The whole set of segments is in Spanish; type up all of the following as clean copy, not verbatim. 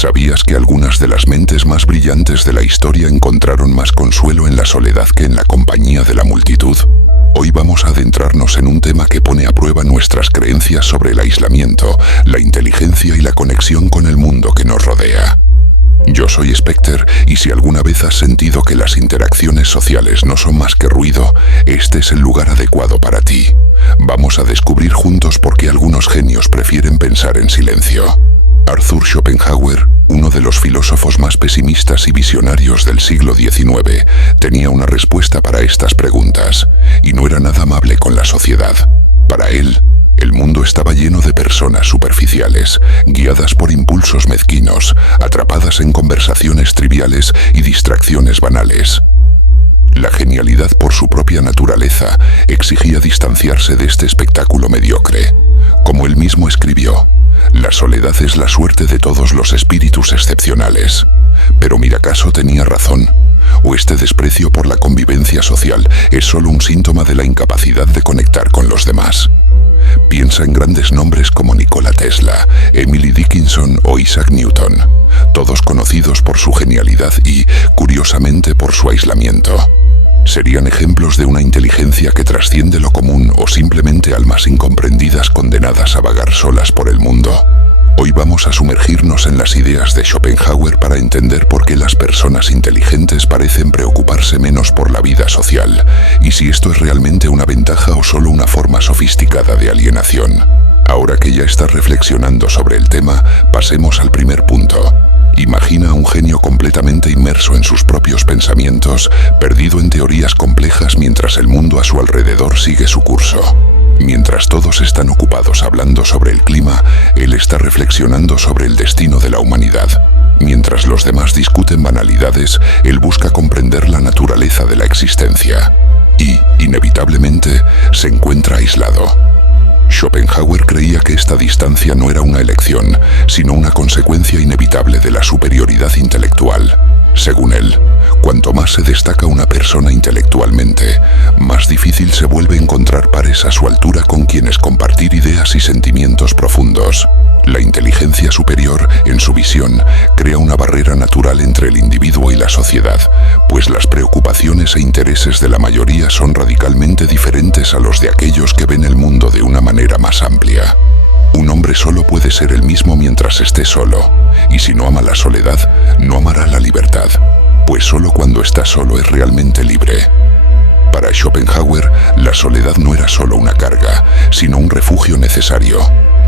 ¿Sabías que algunas de las mentes más brillantes de la historia encontraron más consuelo en la soledad que en la compañía de la multitud? Hoy vamos a adentrarnos en un tema que pone a prueba nuestras creencias sobre el aislamiento, la inteligencia y la conexión con el mundo que nos rodea. Yo soy Specter, y si alguna vez has sentido que las interacciones sociales no son más que ruido, este es el lugar adecuado para ti. Vamos a descubrir juntos por qué algunos genios prefieren pensar en silencio. Arthur Schopenhauer, uno de los filósofos más pesimistas y visionarios del siglo XIX, tenía una respuesta para estas preguntas, y no era nada amable con la sociedad. Para él, el mundo estaba lleno de personas superficiales, guiadas por impulsos mezquinos, atrapadas en conversaciones triviales y distracciones banales. La genialidad, por su propia naturaleza, exigía distanciarse de este espectáculo mediocre. Como él mismo escribió, la soledad es la suerte de todos los espíritus excepcionales. Pero Miracaso tenía razón, o este desprecio por la convivencia social es solo un síntoma de la incapacidad de conectar con los demás. Piensa en grandes nombres como Nikola Tesla, Emily Dickinson o Isaac Newton, todos conocidos por su genialidad y, curiosamente, por su aislamiento. ¿Serían ejemplos de una inteligencia que trasciende lo común o simplemente almas incomprendidas condenadas a vagar solas por el mundo? Hoy vamos a sumergirnos en las ideas de Schopenhauer para entender por qué las personas inteligentes parecen preocuparse menos por la vida social, y si esto es realmente una ventaja o solo una forma sofisticada de alienación. Ahora que ya estás reflexionando sobre el tema, pasemos al primer punto. Imagina a un genio completamente inmerso en sus propios pensamientos, perdido en teorías complejas mientras el mundo a su alrededor sigue su curso. Mientras todos están ocupados hablando sobre el clima, él está reflexionando sobre el destino de la humanidad. Mientras los demás discuten banalidades, él busca comprender la naturaleza de la existencia. Y, inevitablemente, se encuentra aislado. Schopenhauer creía que esta distancia no era una elección, sino una consecuencia inevitable de la superioridad intelectual. Según él, cuanto más se destaca una persona intelectualmente, más difícil se vuelve encontrar pares a su altura con quienes compartir ideas y sentimientos profundos. La inteligencia superior, en su visión, crea una barrera natural entre el individuo y la sociedad, pues las preocupaciones e intereses de la mayoría son radicalmente diferentes a los de aquellos que ven el mundo de una manera más amplia. Un hombre solo puede ser el mismo mientras esté solo, y si no ama la soledad, no amará la libertad, pues solo cuando está solo es realmente libre. Para Schopenhauer, la soledad no era solo una carga, sino un refugio necesario.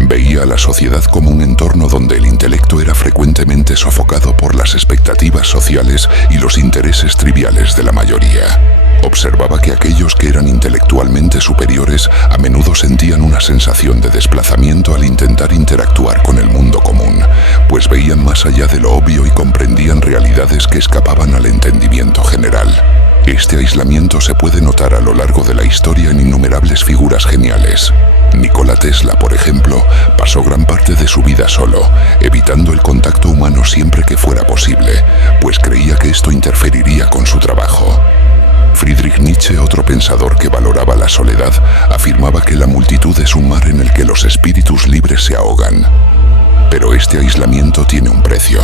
Veía a la sociedad como un entorno donde el intelecto era frecuentemente sofocado por las expectativas sociales y los intereses triviales de la mayoría. Observaba que aquellos que eran intelectualmente superiores a menudo sentían una sensación de desplazamiento al intentar interactuar con el mundo común, pues veían más allá de lo obvio y comprendían realidades que escapaban al entendimiento general. Este aislamiento se puede notar a lo largo de la historia en innumerables figuras geniales. Nikola Tesla, por ejemplo, pasó gran parte de su vida solo, evitando el contacto humano siempre que fuera posible, pues creía que esto interferiría con su trabajo. Friedrich Nietzsche, otro pensador que valoraba la soledad, afirmaba que la multitud es un mar en el que los espíritus libres se ahogan. Pero este aislamiento tiene un precio.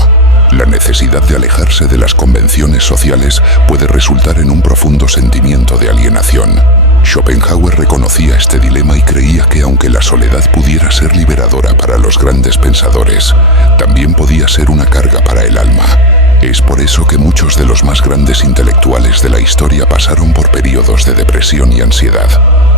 La necesidad de alejarse de las convenciones sociales puede resultar en un profundo sentimiento de alienación. Schopenhauer reconocía este dilema y creía que aunque la soledad pudiera ser liberadora para los grandes pensadores, también podía ser una carga para el alma. Es por eso que muchos de los más grandes intelectuales de la historia pasaron por periodos de depresión y ansiedad.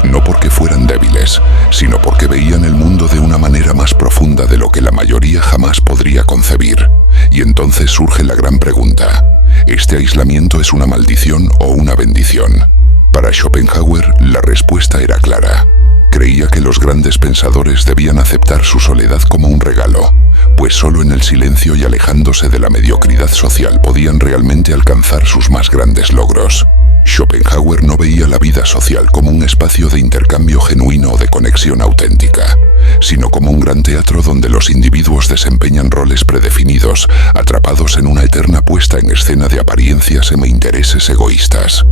No porque fueran débiles, sino porque veían el mundo de una manera más profunda de lo que la mayoría jamás podría concebir. Y entonces surge la gran pregunta: ¿este aislamiento es una maldición o una bendición? Para Schopenhauer, la respuesta era clara. Creía que los grandes pensadores debían aceptar su soledad como un regalo, pues solo en el silencio y alejándose de la mediocridad social podían realmente alcanzar sus más grandes logros. Schopenhauer no veía la vida social como un espacio de intercambio genuino o de conexión auténtica, sino como un gran teatro donde los individuos desempeñan roles predefinidos, atrapados en una eterna puesta en escena de apariencias e intereses egoístas.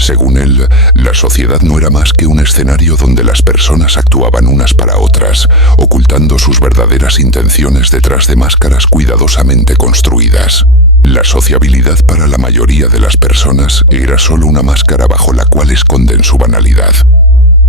Según él, la sociedad no era más que un escenario donde las personas actuaban unas para otras, ocultando sus verdaderas intenciones detrás de máscaras cuidadosamente construidas. La sociabilidad para la mayoría de las personas era solo una máscara bajo la cual esconden su banalidad.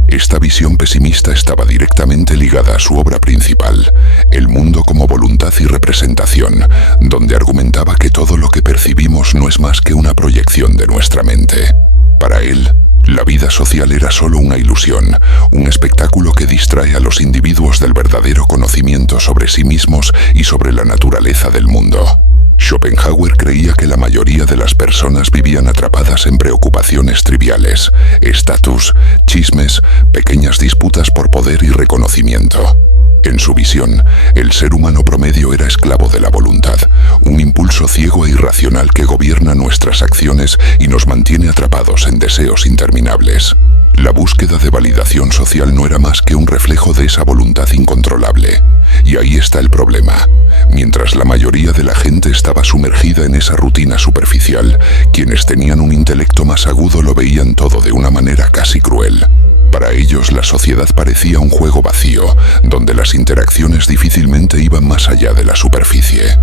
Esta visión pesimista estaba directamente ligada a su obra principal, El mundo como voluntad y representación, donde argumentaba que todo lo que percibimos no es más que una proyección de nuestra mente. Para él, la vida social era solo una ilusión, un espectáculo que distrae a los individuos del verdadero conocimiento sobre sí mismos y sobre la naturaleza del mundo. Schopenhauer creía que la mayoría de las personas vivían atrapadas en preocupaciones triviales, estatus, chismes, pequeñas disputas por poder y reconocimiento. En su visión, el ser humano promedio era esclavo de la voluntad, un impulso ciego e irracional que gobierna nuestras acciones y nos mantiene atrapados en deseos interminables. La búsqueda de validación social no era más que un reflejo de esa voluntad incontrolable. Y ahí está el problema. Mientras la mayoría de la gente estaba sumergida en esa rutina superficial, quienes tenían un intelecto más agudo lo veían todo de una manera casi cruel. Para ellos la sociedad parecía un juego vacío, donde las interacciones difícilmente iban más allá de la superficie.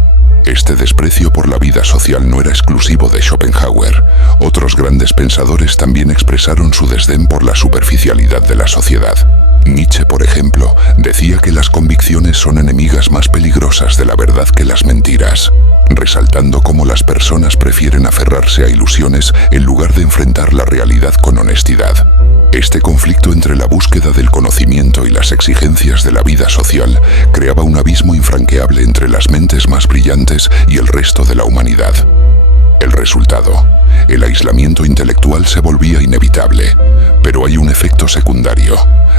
Este desprecio por la vida social no era exclusivo de Schopenhauer. Otros grandes pensadores también expresaron su desdén por la superficialidad de la sociedad. Nietzsche, por ejemplo, decía que las convicciones son enemigas más peligrosas de la verdad que las mentiras, resaltando cómo las personas prefieren aferrarse a ilusiones en lugar de enfrentar la realidad con honestidad. Este conflicto entre la búsqueda del conocimiento y las exigencias de la vida social creaba un abismo infranqueable entre las mentes más brillantes y el resto de la humanidad. El resultado, el aislamiento intelectual se volvía inevitable, pero hay un efecto secundario.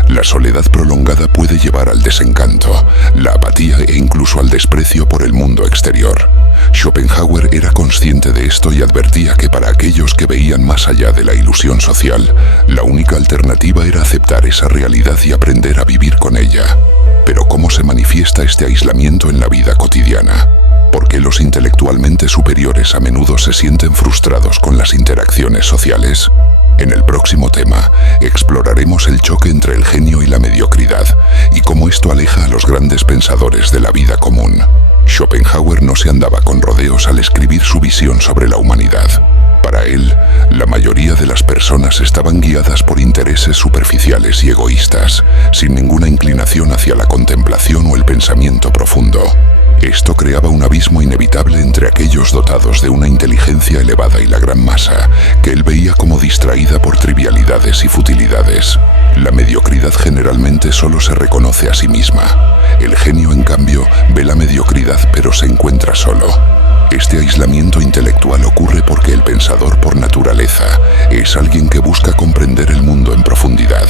La soledad prolongada puede llevar al desencanto, la apatía e incluso al desprecio por el mundo exterior. Schopenhauer era consciente de esto y advertía que para aquellos que veían más allá de la ilusión social, la única alternativa era aceptar esa realidad y aprender a vivir con ella. Pero ¿cómo se manifiesta este aislamiento en la vida cotidiana? ¿Por qué los intelectualmente superiores a menudo se sienten frustrados con las interacciones sociales? En el próximo tema, exploraremos el choque entre el genio y la mediocridad, y cómo esto aleja a los grandes pensadores de la vida común. Schopenhauer no se andaba con rodeos al escribir su visión sobre la humanidad. Para él, la mayoría de las personas estaban guiadas por intereses superficiales y egoístas, sin ninguna inclinación hacia la contemplación o el pensamiento profundo. Esto creaba un abismo inevitable entre aquellos dotados de una inteligencia elevada y la gran masa, que él veía como distraída por trivialidades y futilidades. La mediocridad generalmente solo se reconoce a sí misma. El genio, en cambio, ve la mediocridad pero se encuentra solo. Este aislamiento intelectual ocurre porque el pensador por naturaleza es alguien que busca comprender el mundo en profundidad.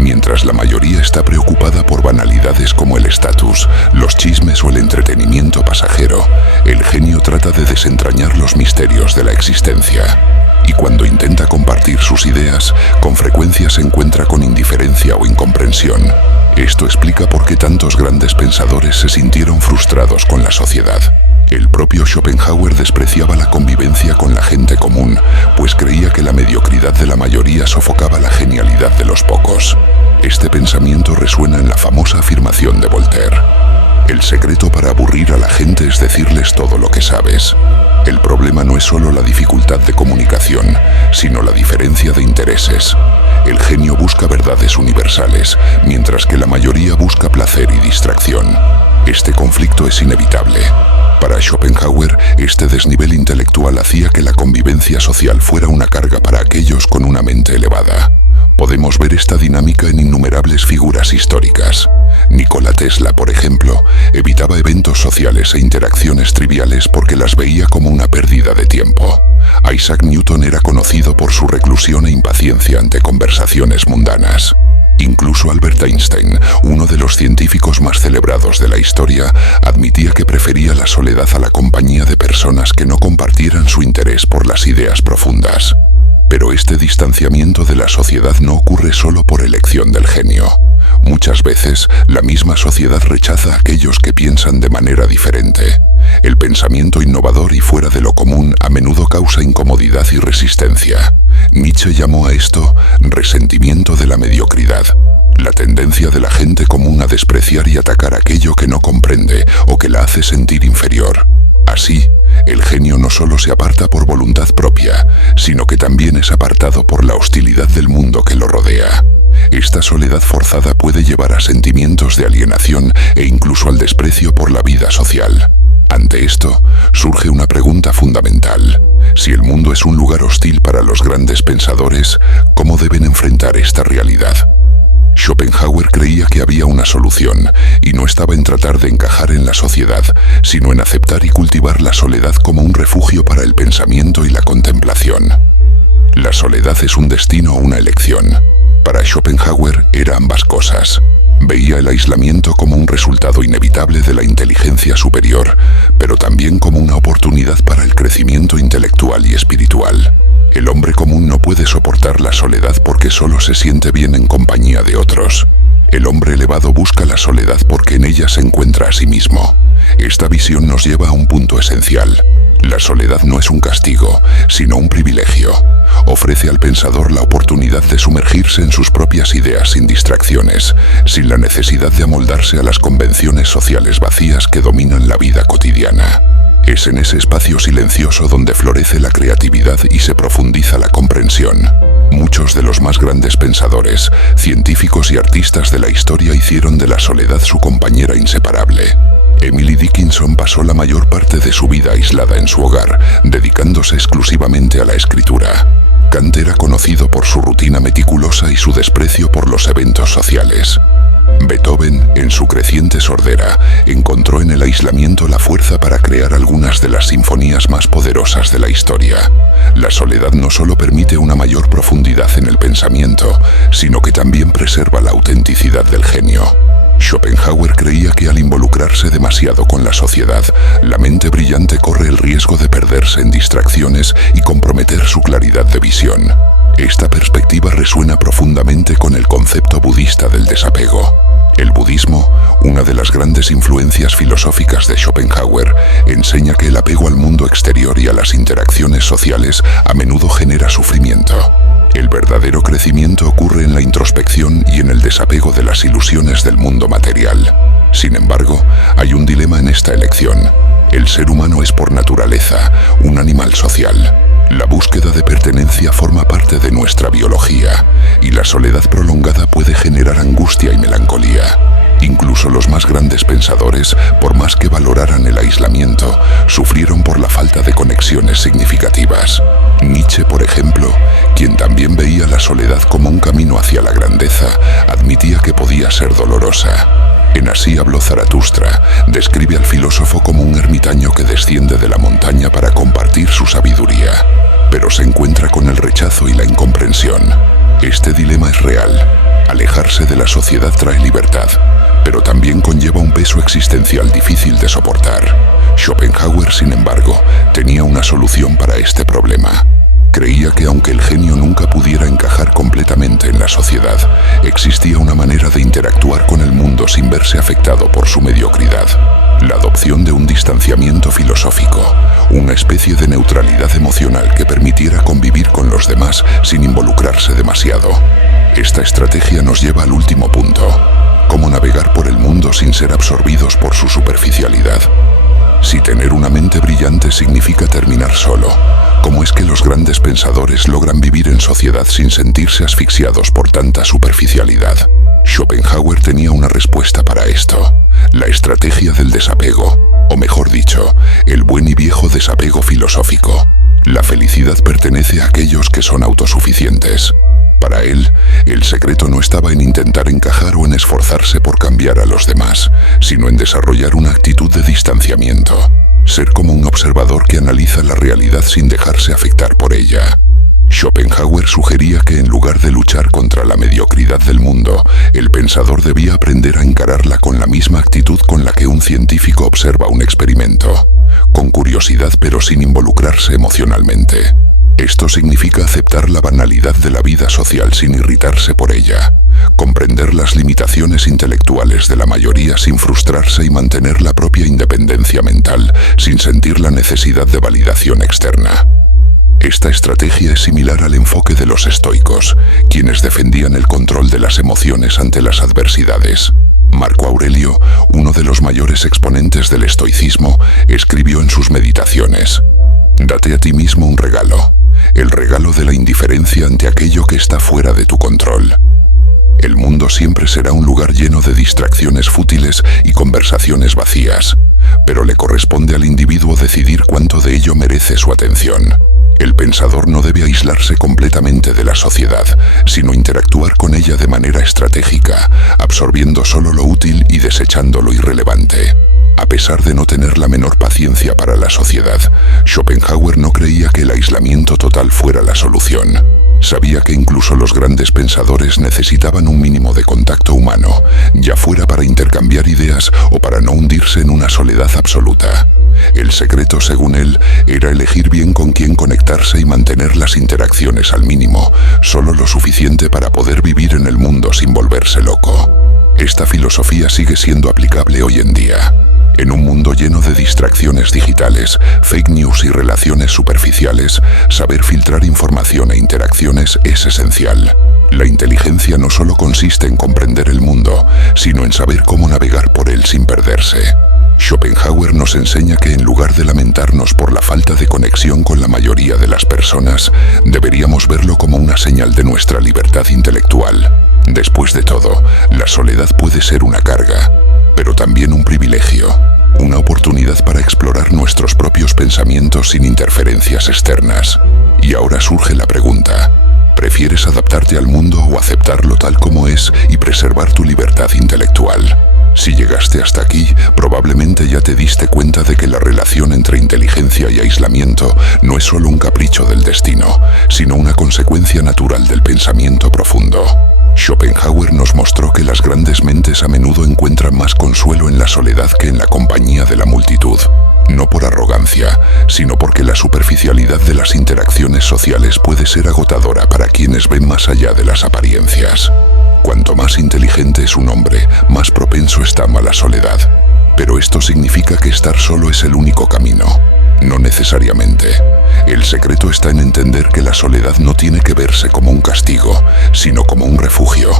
Mientras la mayoría está preocupada por banalidades como el estatus, los chismes o el entretenimiento pasajero, el genio trata de desentrañar los misterios de la existencia. Y cuando intenta compartir sus ideas, con frecuencia se encuentra con indiferencia o incomprensión. Esto explica por qué tantos grandes pensadores se sintieron frustrados con la sociedad. El propio Schopenhauer despreciaba la convivencia con la gente común, pues creía que la mediocridad de la mayoría sofocaba la genialidad de los pocos. Este pensamiento resuena en la famosa afirmación de Voltaire: el secreto para aburrir a la gente es decirles todo lo que sabes. El problema no es solo la dificultad de comunicación, sino la diferencia de intereses. El genio busca verdades universales, mientras que la mayoría busca placer y distracción. Este conflicto es inevitable. Para Schopenhauer, este desnivel intelectual hacía que la convivencia social fuera una carga para aquellos con una mente elevada. Podemos ver esta dinámica en innumerables figuras históricas. Nikola Tesla, por ejemplo, evitaba eventos sociales e interacciones triviales porque las veía como una pérdida de tiempo. Isaac Newton era conocido por su reclusión e impaciencia ante conversaciones mundanas. Incluso Albert Einstein, uno de los científicos más celebrados de la historia, admitía que prefería la soledad a la compañía de personas que no compartieran su interés por las ideas profundas. Pero este distanciamiento de la sociedad no ocurre solo por elección del genio. Muchas veces, la misma sociedad rechaza a aquellos que piensan de manera diferente. el pensamiento innovador y fuera de lo común a menudo causa incomodidad y resistencia. Nietzsche llamó a esto resentimiento de la mediocridad, la tendencia de la gente común a despreciar y atacar aquello que no comprende o que la hace sentir inferior. Así, el genio no solo se aparta por voluntad propia, sino que también es apartado por la hostilidad del mundo que lo rodea. Esta soledad forzada puede llevar a sentimientos de alienación e incluso al desprecio por la vida social. Ante esto, surge una pregunta fundamental. Si el mundo es un lugar hostil para los grandes pensadores, ¿cómo deben enfrentar esta realidad? Schopenhauer creía que había una solución, y no estaba en tratar de encajar en la sociedad, sino en aceptar y cultivar la soledad como un refugio para el pensamiento y la contemplación. La soledad es un destino o una elección. Para Schopenhauer era ambas cosas. Veía el aislamiento como un resultado inevitable de la inteligencia superior, pero también como una oportunidad para el crecimiento intelectual y espiritual. El hombre común no puede soportar la soledad porque solo se siente bien en compañía de otros. El hombre elevado busca la soledad porque en ella se encuentra a sí mismo. Esta visión nos lleva a un punto esencial. La soledad no es un castigo, sino un privilegio. Ofrece al pensador la oportunidad de sumergirse en sus propias ideas sin distracciones, sin la necesidad de amoldarse a las convenciones sociales vacías que dominan la vida cotidiana. Es en ese espacio silencioso donde florece la creatividad y se profundiza la comprensión. Muchos de los más grandes pensadores, científicos y artistas de la historia hicieron de la soledad su compañera inseparable. Emily Dickinson pasó la mayor parte de su vida aislada en su hogar, dedicándose exclusivamente a la escritura. Kant era conocido por su rutina meticulosa y su desprecio por los eventos sociales. Beethoven, en su creciente sordera, encontró en el aislamiento la fuerza para crear algunas de las sinfonías más poderosas de la historia. La soledad no solo permite una mayor profundidad en el pensamiento, sino que también preserva la autenticidad del genio. Schopenhauer creía que al involucrarse demasiado con la sociedad, la mente brillante corre el riesgo de perderse en distracciones y comprometer su claridad de visión. Esta perspectiva resuena profundamente con el concepto budista del desapego. El budismo, una de las grandes influencias filosóficas de Schopenhauer, enseña que el apego al mundo exterior y a las interacciones sociales a menudo genera sufrimiento. El verdadero crecimiento ocurre en la introspección y en el desapego de las ilusiones del mundo material. Sin embargo, hay un dilema en esta elección. El ser humano es por naturaleza un animal social. La búsqueda de pertenencia forma parte de nuestra biología, y la soledad prolongada puede generar angustia y melancolía. Incluso los más grandes pensadores, por más que valoraran el aislamiento, sufrieron por la falta de conexiones significativas. Nietzsche, por ejemplo, quien también veía la soledad como un camino hacia la grandeza, admitía que podía ser dolorosa. En Así habló Zaratustra, describe al filósofo como un ermitaño que desciende de la montaña para compartir su sabiduría, pero se encuentra con el rechazo y la incomprensión. Este dilema es real. Alejarse de la sociedad trae libertad, pero también conlleva un peso existencial difícil de soportar. Schopenhauer, sin embargo, tenía una solución para este problema. Creía que aunque el genio nunca pudiera encajar completamente en la sociedad, existía una manera de interactuar con el mundo sin verse afectado por su mediocridad. La adopción de un distanciamiento filosófico, una especie de neutralidad emocional que permitiera convivir con los demás sin involucrarse demasiado. Esta estrategia nos lleva al último punto: cómo navegar por el mundo sin ser absorbidos por su superficialidad. Si tener una mente brillante significa terminar solo, ¿cómo es que los grandes pensadores logran vivir en sociedad sin sentirse asfixiados por tanta superficialidad? Schopenhauer tenía una respuesta para esto: la estrategia del desapego, o mejor dicho, el buen y viejo desapego filosófico. La felicidad pertenece a aquellos que son autosuficientes. Para él, el secreto no estaba en intentar encajar o en esforzarse por cambiar a los demás, sino en desarrollar una actitud de distanciamiento. Ser como un observador que analiza la realidad sin dejarse afectar por ella. Schopenhauer sugería que en lugar de luchar contra la mediocridad del mundo, el pensador debía aprender a encararla con la misma actitud con la que un científico observa un experimento, con curiosidad pero sin involucrarse emocionalmente. Esto significa aceptar la banalidad de la vida social sin irritarse por ella, comprender las limitaciones intelectuales de la mayoría sin frustrarse y mantener la propia independencia mental sin sentir la necesidad de validación externa. Esta estrategia es similar al enfoque de los estoicos, quienes defendían el control de las emociones ante las adversidades. Marco Aurelio, uno de los mayores exponentes del estoicismo, escribió en sus meditaciones: «Date a ti mismo un regalo, el regalo de la indiferencia ante aquello que está fuera de tu control». El mundo siempre será un lugar lleno de distracciones fútiles y conversaciones vacías, pero le corresponde al individuo decidir cuánto de ello merece su atención. El pensador no debe aislarse completamente de la sociedad, sino interactuar con ella de manera estratégica, absorbiendo solo lo útil y desechando lo irrelevante. A pesar de no tener la menor paciencia para la sociedad, Schopenhauer no creía que el aislamiento total fuera la solución. Sabía que incluso los grandes pensadores necesitaban un mínimo de contacto humano, ya fuera para intercambiar ideas o para no hundirse en una soledad absoluta. El secreto, según él, era elegir bien con quién conectarse y mantener las interacciones al mínimo, solo lo suficiente para poder vivir en el mundo sin volverse loco. Esta filosofía sigue siendo aplicable hoy en día. En un mundo lleno de distracciones digitales, fake news y relaciones superficiales, saber filtrar información e interacciones es esencial. La inteligencia no solo consiste en comprender el mundo, sino en saber cómo navegar por él sin perderse. Schopenhauer nos enseña que en lugar de lamentarnos por la falta de conexión con la mayoría de las personas, deberíamos verlo como una señal de nuestra libertad intelectual. Después de todo, la soledad puede ser una carga, pero también un privilegio, una oportunidad para explorar nuestros propios pensamientos sin interferencias externas. Y ahora surge la pregunta: ¿prefieres adaptarte al mundo o aceptarlo tal como es y preservar tu libertad intelectual? Si llegaste hasta aquí, probablemente ya te diste cuenta de que la relación entre inteligencia y aislamiento no es solo un capricho del destino, sino una consecuencia natural del pensamiento profundo. Schopenhauer nos mostró que las grandes mentes a menudo encuentran más consuelo en la soledad que en la compañía de la multitud. No por arrogancia, sino porque la superficialidad de las interacciones sociales puede ser agotadora para quienes ven más allá de las apariencias. Cuanto más inteligente es un hombre, más propenso está a la soledad. Pero esto significa que estar solo es el único camino. No necesariamente. El secreto está en entender que la soledad no tiene que verse como un castigo, sino como un refugio.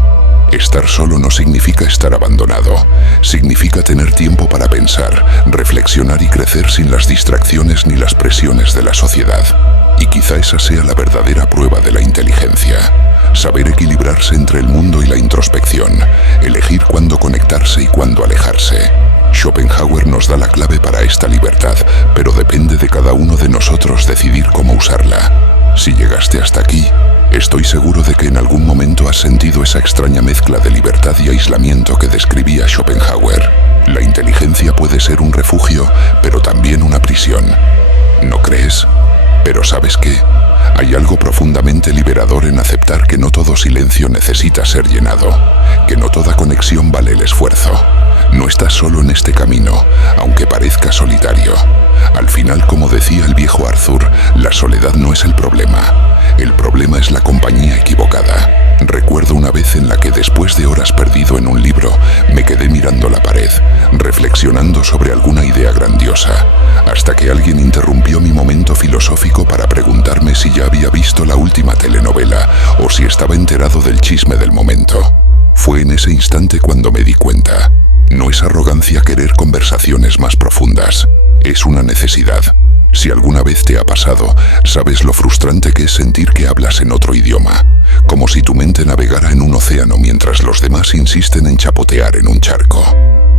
Estar solo no significa estar abandonado, significa tener tiempo para pensar, reflexionar y crecer sin las distracciones ni las presiones de la sociedad. Y quizá esa sea la verdadera prueba de la inteligencia. Saber equilibrarse entre el mundo y la introspección, elegir cuándo conectarse y cuándo alejarse. Schopenhauer nos da la clave para esta libertad, pero depende de cada uno de nosotros decidir cómo usarla. Si llegaste hasta aquí, estoy seguro de que en algún momento has sentido esa extraña mezcla de libertad y aislamiento que describía Schopenhauer. La inteligencia puede ser un refugio, pero también una prisión. ¿No crees? Pero ¿sabes qué? Hay algo profundamente liberador en aceptar que no todo silencio necesita ser llenado, que no toda conexión vale el esfuerzo. No estás solo en este camino, aunque parezca solitario. Al final, como decía el viejo Arthur, la soledad no es el problema. El problema es la compañía equivocada. Recuerdo una vez en la que después de horas perdido en un libro, me quedé mirando la pared, reflexionando sobre alguna idea grandiosa, hasta que alguien interrumpió mi momento filosófico para preguntarme si ya había visto la última telenovela o si estaba enterado del chisme del momento. Fue en ese instante cuando me di cuenta. No es arrogancia querer conversaciones más profundas, es una necesidad. Si alguna vez te ha pasado, sabes lo frustrante que es sentir que hablas en otro idioma, como si tu mente navegara en un océano mientras los demás insisten en chapotear en un charco.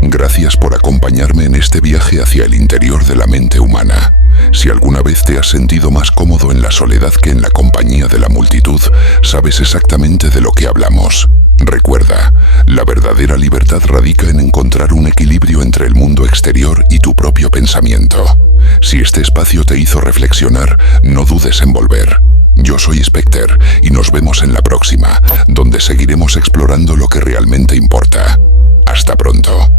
Gracias por acompañarme en este viaje hacia el interior de la mente humana. Si alguna vez te has sentido más cómodo en la soledad que en la compañía de la multitud, sabes exactamente de lo que hablamos. Recuerda, la verdadera libertad radica en encontrar un equilibrio entre el mundo exterior y tu propio pensamiento. Si este espacio te hizo reflexionar, no dudes en volver. Yo soy Specter y nos vemos en la próxima, donde seguiremos explorando lo que realmente importa. Hasta pronto.